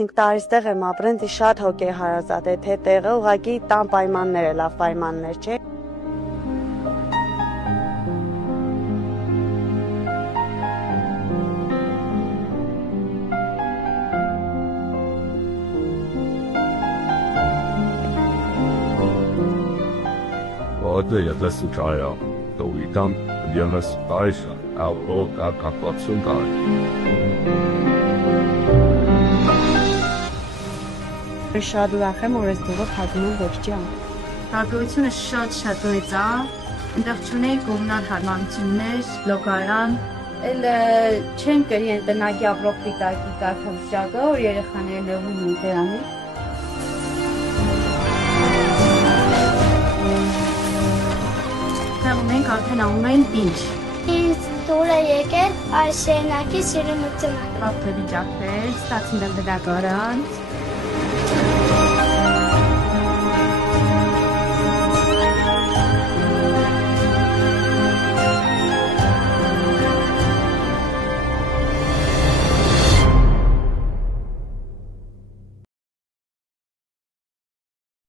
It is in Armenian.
4-5 տարի ստեղ եմ ապրել, ինձ շատ հոգեհարազատ է, թե տեղը ուղղակի տան պայմանները լավ պայմաններ չէ։ Որտե եթե սուչայա, то и там, где нас дальше, а вот как отсюда. Շատ ուրախ եմ, որ այս դուրը փակում եմ ոչ ջան։ Հարգությունը շատ մեծ է, այնտեղ չունեի կոմունալ հարմարություններ, լոկարան, էլ չեն կրի են տնագի ապրող պիտակի կարգավիճակը, որ երեխաները լվում են դրանի։ Դեռ ունենք արդեն ամեն ինչ։ Ինձ դուր է եկել այս շերնակի սիրունությունը։ Ապրիջակներ, ստացին եմ դրակարան,